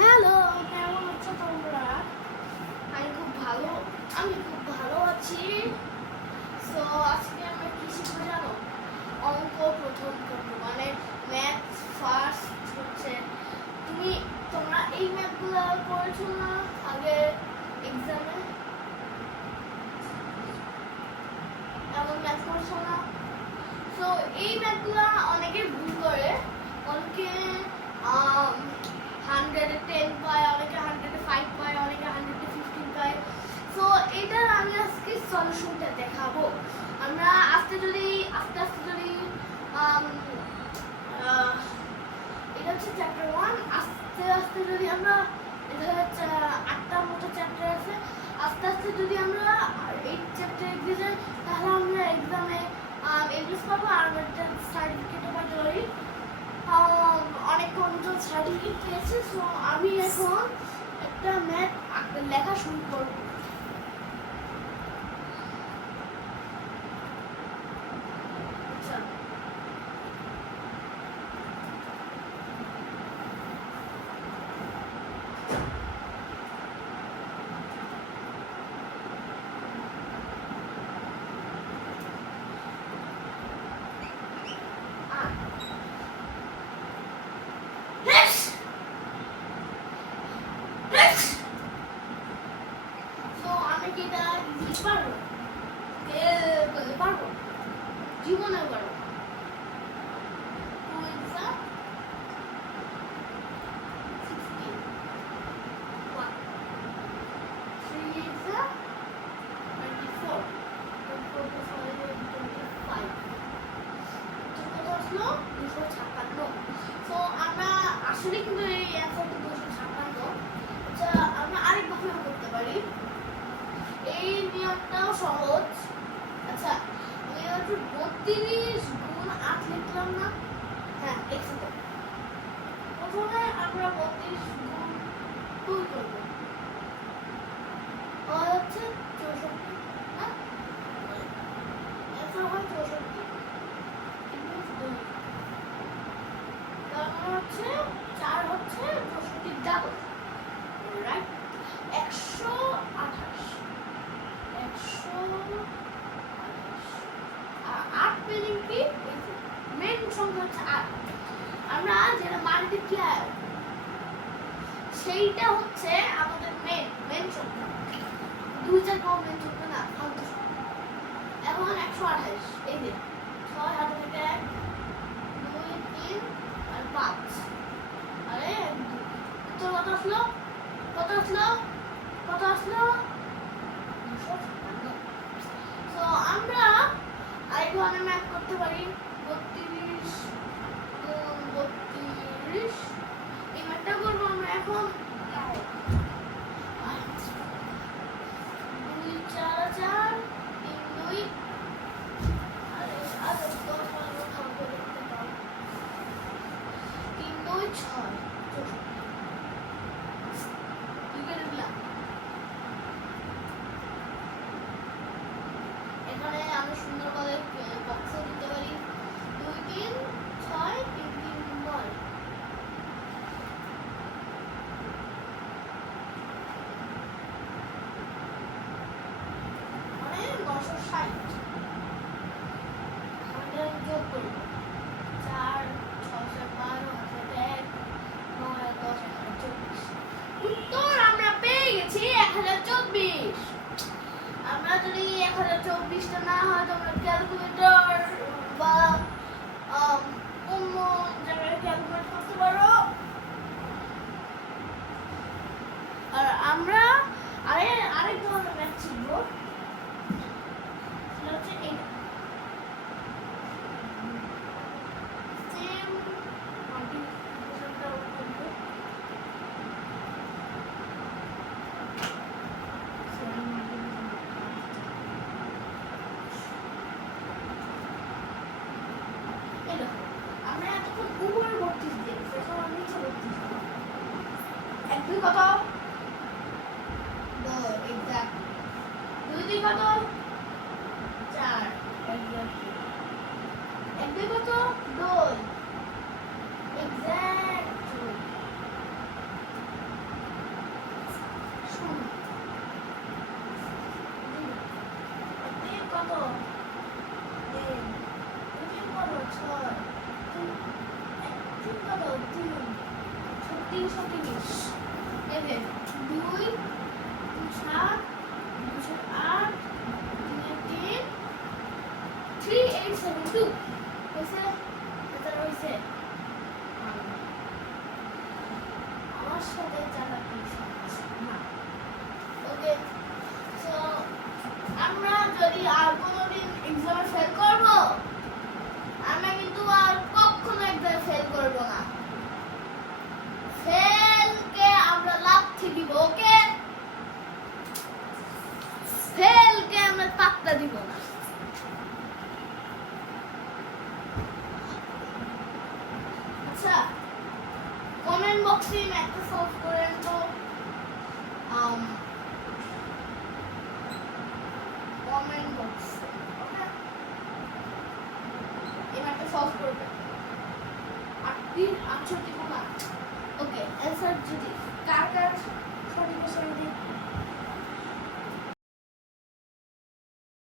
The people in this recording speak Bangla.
হ্যালো, কেমন আছো তোমরা? আমি খুব ভালো আছি। সো আজকে আমরা কি শিখবো জানো? অঙ্ক প্রথম করবো, মানে ম্যাথ ফার্স্ট হচ্ছে। তোমরা এই ম্যাথগুলো করেছো না আগে এক্সামে? এমন ম্যাথ করছো না? সো এই ম্যাথগুলো অনেকে ভুল করে। অনেকে 110 পায়, অনেকে 105 পায়, অনেকে 115 পায়। সো এটার আমি আজকে সলিউশনটা দেখাবো। আমরা আস্তে আস্তে যদি এটা হচ্ছে চ্যাপ্টার 1, আস্তে আস্তে যদি আমরা এটা হচ্ছে 8টার মতো চ্যাপ্টার আছে, আস্তে আস্তে যদি আমরা এই চ্যাপ্টারে এগিয়ে যাই তাহলে আমরা এক্সামে এমএস পাবো আর একটা সার্টিফিকেটও পাইতে পারি। অনেক অঞ্চল সার্টিফিকেট পেয়েছে। সো আমি এখন একটা ম্যাথ লেখা শুরু করবো। জীবনে পারবো। আসলে কিন্তু এই অ্যান্সারটা 256। আচ্ছা, আমরা আরেকভাবে করতে পারি। এই নিয়মটাও সহজ। আচ্ছা, আমি একটু 32 গুণ 8 লিখলাম না? হ্যাঁ, লিখছি তো। প্রথমে আমরা 32 গুণ 2 করব। হচ্ছে 64। হ্যাঁ, অ্যান্সার হয় 64। তার মানে হচ্ছে 4 হচ্ছে 64 ডাবল, রাইট? 128। 128 আর 8 পেলিং কি? মেন সংখ্যা হচ্ছে 8। আমরা যেটা মাল্টিপ্লাই সেইটা হচ্ছে আমাদের মেন সংখ্যা। 2 জায়গাও মেন সংখ্যা না, ফালতু সংখ্যা। এখন 128, এই যে 6 হাতে থেকে 1 2 3 আর 5। আরে উত্তর কত আসলো? কত আসলো? কত আসলো? 256। সো আমরা আরেক ধরনের ম্যাথ করতে পারি। 32 গুণ 32, এই ম্যাথটা করবো আমরা এখন। 2 4 4 3 2, আরে আরে 10 15 থাকবে লিখতে পারো। 3 2 6 লিখে দিলাম। এখানে আমি সুন্দর করে বক্সে দিতে পারি 2 3 6 3 3 9। মানে 960। আমরা যোগ করব 4 6 12 1 9 10 24। উত্তর আমরা পেয়ে গেছি 1024। আমরা যদি 1024টা না হয় তোমরা ক্যালকুলেটর বা অন্য জায়গায় ক্যালকুলেট করতে পারো। আর আমরা আরেক ধরনের ম্যাথ শিখবো, সেটা হচ্ছে এইটা। সেম মাল্টিপ্লিকেশনটা করবো। আমরা এতক্ষণ উপরে 32 দিয়েছি, এখন আমি নিচে 32 দিলাম। 1 2 কত? 2 এক্সাক্ট। 2 2 কত? 4 এক্সাক্ট। 1 2 কত? 2 এক্সাক্ট। কত? 3 3 কত? 6 3 কত? 330 এই যে 2 7 208 3 3872 হয়েছে? এটা হয়েছে আমার সাথে চালাতে না। ওকে, সো আমরা যদি আর কোনোদিন এক্সামে ফেল করব, আমরা কিন্তু আর কখনো এক্সামে ফেল করব না। ফেলকে আমরা লাথি দিব, ওকে? ফেলকে আমরা পাত্তা দিব না। আচ্ছা, কমেন্ট বক্সে ম্যাথটা সলভ করেন তো। কমেন্ট বক্সে ওকে এই ম্যাথটা সলভ করবেন। 68 না, ওকে। অ্যানসার যদি